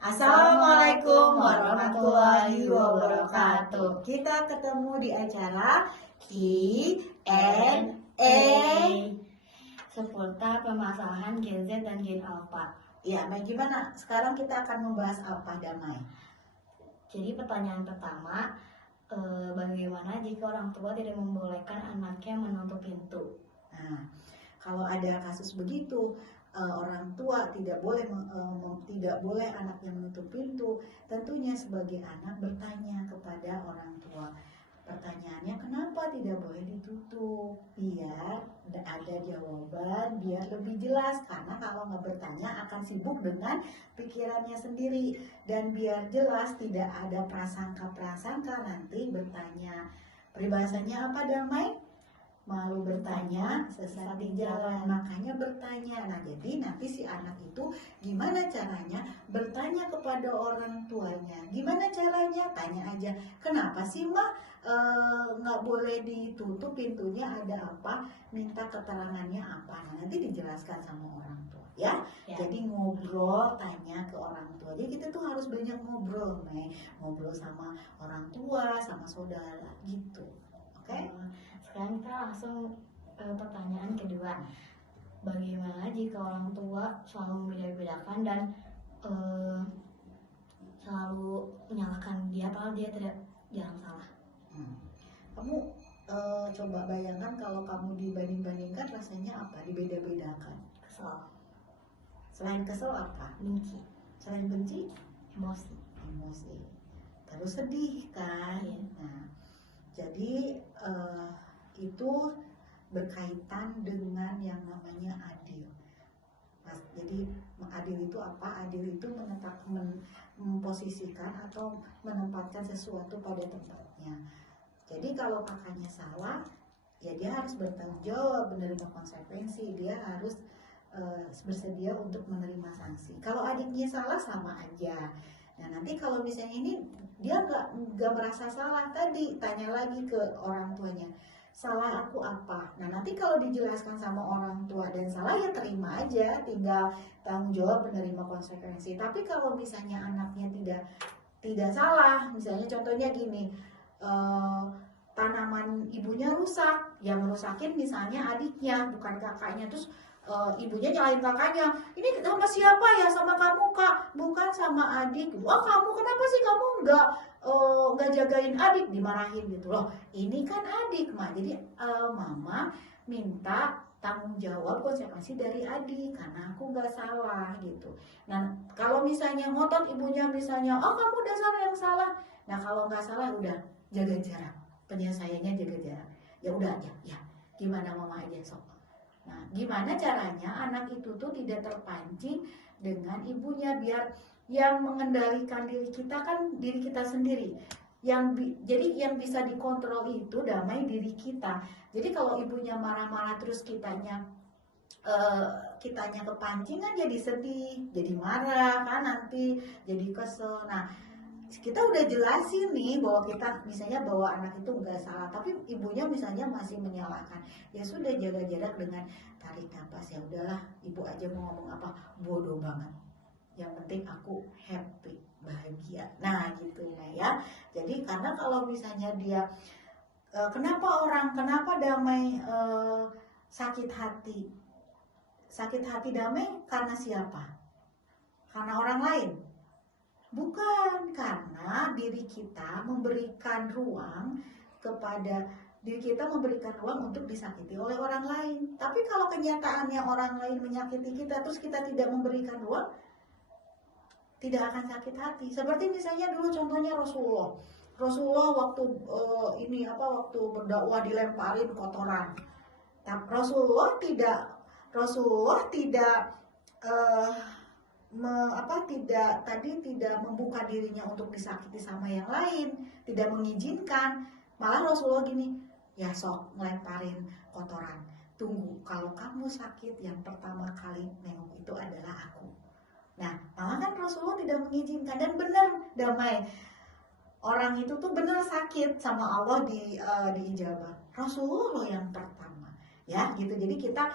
Assalamualaikum warahmatullahi wabarakatuh. Kita ketemu di acara Q&A seputar permasalahan Gen Z dan Gen Alpha. Ya, baik, gimana? Sekarang kita akan membahas apa, Damai? Jadi pertanyaan pertama, bagaimana jika orang tua tidak membolehkan anaknya menutup pintu? Nah, kalau ada kasus begitu, orang tua tidak boleh anaknya menutup pintu, tentunya sebagai anak bertanya kepada orang tua. Pertanyaannya, kenapa tidak boleh ditutup? Biar ada jawaban, biar lebih jelas. Karena kalau nggak bertanya akan sibuk dengan pikirannya sendiri. Dan biar jelas, tidak ada prasangka-prasangka nanti bertanya. Peribahasanya apa, Damai? Malu bertanya, sesat di jalan. Makanya bertanya. Nah, jadi nanti si anak itu gimana caranya bertanya kepada orang tuanya. Gimana caranya? Tanya aja, kenapa sih Mak nggak boleh ditutup pintunya, ada apa? Minta keterangannya apa? Nah, nanti dijelaskan sama orang tua ya. Jadi ngobrol, tanya ke orang tua. Jadi kita tuh harus banyak ngobrol, ngobrol sama orang tua, sama saudara gitu. Oke? Sekarang kita langsung pertanyaan kedua. Bagaimana jika orang tua selalu membeda-bedakan dan selalu menyalahkan dia padahal dia jarang salah? Kamu coba bayangkan kalau kamu dibanding-bandingkan rasanya apa? Dibeda-bedakan. Kesel. Selain kesel apa? Benci. Selain benci? Emosi. Terus sedih kan? Iya. Nah, jadi itu berkaitan dengan yang namanya adil. Jadi adil itu apa? Adil itu memposisikan atau menempatkan sesuatu pada tempatnya. Jadi kalau kakaknya salah, ya dia harus bertanggung jawab, menerima konsekuensi. Dia harus bersedia untuk menerima sanksi. Kalau adiknya salah, sama aja. Nah, nanti kalau misalnya ini dia nggak merasa salah, tadi tanya lagi ke orang tuanya, salah aku apa? Nah, nanti kalau dijelaskan sama orang tua dan salah, ya terima aja, tinggal tanggung jawab menerima konsekuensi. Tapi kalau misalnya anaknya tidak salah, misalnya contohnya gini, tanaman ibunya rusak, yang merusakin misalnya adiknya bukan kakaknya, terus ibunya nyalain kakaknya, ini sama siapa ya? Sama kamu Kak, bukan sama adik. Wah, kamu kenapa sih kamu nggak jagain adik? Dimarahin gitu loh. Ini kan adik Mak, jadi Mama minta tanggung jawab konsekuensi dari adik karena aku nggak salah gitu. Nah, kalau misalnya ngotot ibunya misalnya, oh kamu dasar yang salah. Nah, kalau nggak salah udah jaga jarak, penyelesaiannya jaga jarak. Ya udah aja, ya gimana Mama aja sok. Nah, gimana caranya anak itu tuh tidak terpancing dengan ibunya, biar yang mengendalikan diri kita kan diri kita sendiri. Jadi yang bisa dikontrol itu Damai diri kita. Jadi kalau ibunya marah-marah terus kitanya kepancing kan jadi sedih, jadi marah kan, nanti jadi kesel. Nah, kita udah jelasin nih bahwa kita misalnya bahwa anak itu nggak salah, tapi ibunya misalnya masih menyalahkan, ya sudah jaga jarak dengan tarik nafas. Ya udahlah, ibu aja mau ngomong apa bodoh banget, yang penting aku happy, bahagia. Nah gitu ya. Jadi karena kalau misalnya dia kenapa Damai sakit hati Damai karena siapa? Karena orang lain? Bukan, karena diri kita memberikan ruang untuk disakiti oleh orang lain. Tapi kalau kenyataannya orang lain menyakiti kita, terus kita tidak memberikan ruang, tidak akan sakit hati. Seperti misalnya dulu contohnya Rasulullah waktu waktu berdakwah dilemparin kotoran. Tapi Rasulullah tidak tidak membuka dirinya untuk disakiti sama yang lain, tidak mengizinkan. Malah Rasulullah gini, ya sok ngelemparin kotoran, tunggu, kalau kamu sakit yang pertama kali nengok itu adalah aku. Nah, malah kan Rasulullah tidak mengizinkan. Dan benar Damai, orang itu tuh benar sakit sama Allah diijabah. Rasulullah loh yang pertama, ya gitu. Jadi kita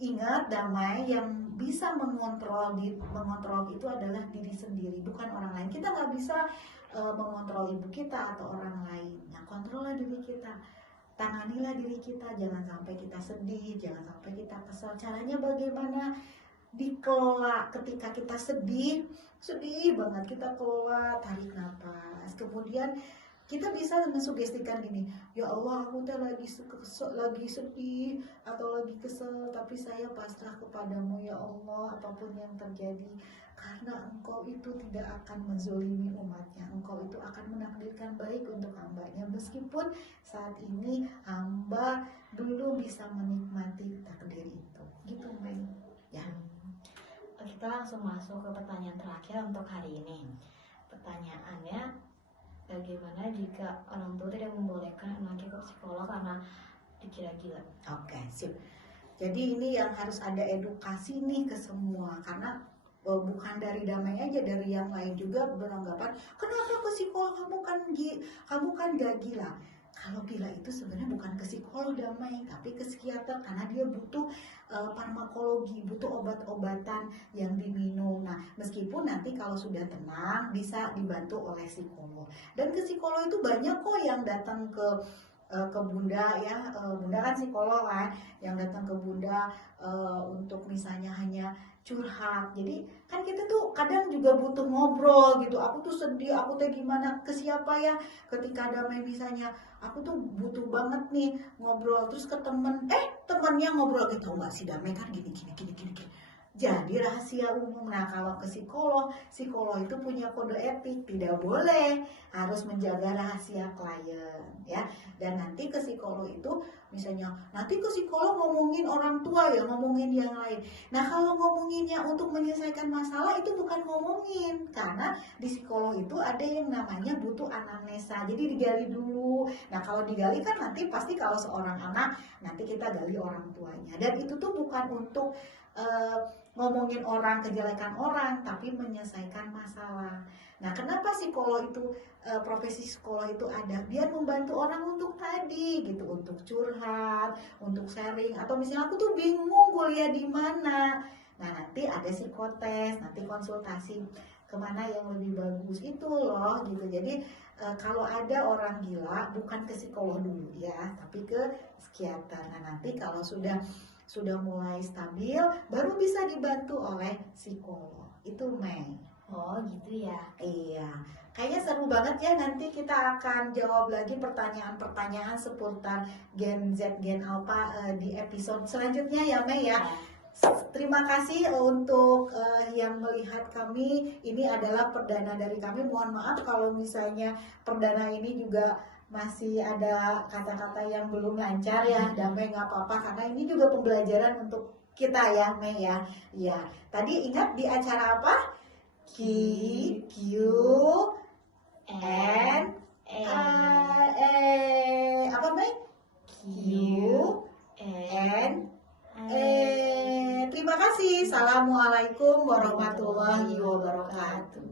ingat Damai, yang bisa mengontrol itu adalah diri sendiri, bukan orang lain. Kita nggak bisa mengontrol ibu kita atau orang lain. Nah, kontrollah diri kita, tanganilah diri kita, jangan sampai kita sedih, jangan sampai kita kesal. Caranya bagaimana? Dikelola. Ketika kita sedih banget, kita kelola, tarik nafas, kemudian kita bisa mensugestikan gini, ya Allah, aku tuh lagi sedih atau lagi kesel, tapi saya pasrah kepadamu ya Allah, apapun yang terjadi, karena Engkau itu tidak akan menzolimi umatnya, Engkau itu akan menakdirkan baik untuk hambanya, meskipun saat ini hamba belum bisa menikmati takdir itu. Gitu, Mei. Ya. Kita langsung masuk ke pertanyaan terakhir untuk hari ini. Pertanyaannya, bagaimana jika orang tua tidak membolehkan anaknya ke psikolog karena dikira gila? Oke, sip. Jadi ini yang harus ada edukasi nih ke semua, karena bukan dari Damai aja, dari yang lain juga beranggapan, kenapa ke psikolog, kamu kan gak gila. Kalau gila itu sebenarnya bukan ke psikolog, Damai, tapi ke psikiater, karena dia butuh farmakologi, butuh obat-obatan yang diminum. Nah, meskipun nanti kalau sudah tenang bisa dibantu oleh psikolog. Dan ke psikolog itu banyak kok yang datang ke Bunda ya, Bunda kan psikolog kan, yang datang ke Bunda untuk misalnya hanya curhat. Jadi kan kita tuh kadang juga butuh ngobrol gitu, aku tuh sedih, aku tuh gimana, ke siapa ya, ketika Damai misalnya aku tuh butuh banget nih ngobrol, terus ke temennya ngobrol gitu, nggak si Damai kan gini. Jadi rahasia umum. Nah, kalau ke psikolog itu punya kode etik, tidak boleh, harus menjaga rahasia klien ya. Dan nanti ke psikolog itu misalnya, nanti ke psikolog ngomongin orang tua ya, ngomongin yang lain. Nah, kalau ngomonginnya untuk menyelesaikan masalah itu bukan ngomongin, karena di psikolog itu ada yang namanya butuh anamnesa, jadi digali dulu. Nah, kalau digali kan nanti pasti kalau seorang anak, nanti kita gali orang tuanya. Dan itu tuh bukan untuk ngomongin orang, kejelekan orang, tapi menyelesaikan masalah. Nah, kenapa psikolog itu, profesi psikolog itu ada? Biar membantu orang untuk tadi gitu, untuk curhat, untuk sharing, atau misalnya aku tuh bingung kuliah di mana. Nah, nanti ada psikotes, nanti konsultasi kemana yang lebih bagus itu loh gitu. Jadi kalau ada orang gila, bukan ke psikolog dulu ya, tapi ke psikiater. Nah, nanti kalau sudah mulai stabil, baru bisa dibantu oleh psikolog. Itu, Mei. Oh gitu ya. Iya, kayaknya seru banget ya. Nanti kita akan jawab lagi pertanyaan-pertanyaan seputar Gen Z, Gen Alpha di episode selanjutnya ya, Mei ya. Terima kasih untuk yang melihat kami. Ini adalah perdana dari kami. Mohon maaf kalau misalnya perdana ini juga masih ada kata-kata yang belum lancar ya, Damai, nggak apa-apa, karena ini juga pembelajaran untuk kita ya, Mei ya. Ya, tadi ingat di acara apa? Q N apa, Mei? Q N Terima kasih. Assalamualaikum warahmatullahi wabarakatuh.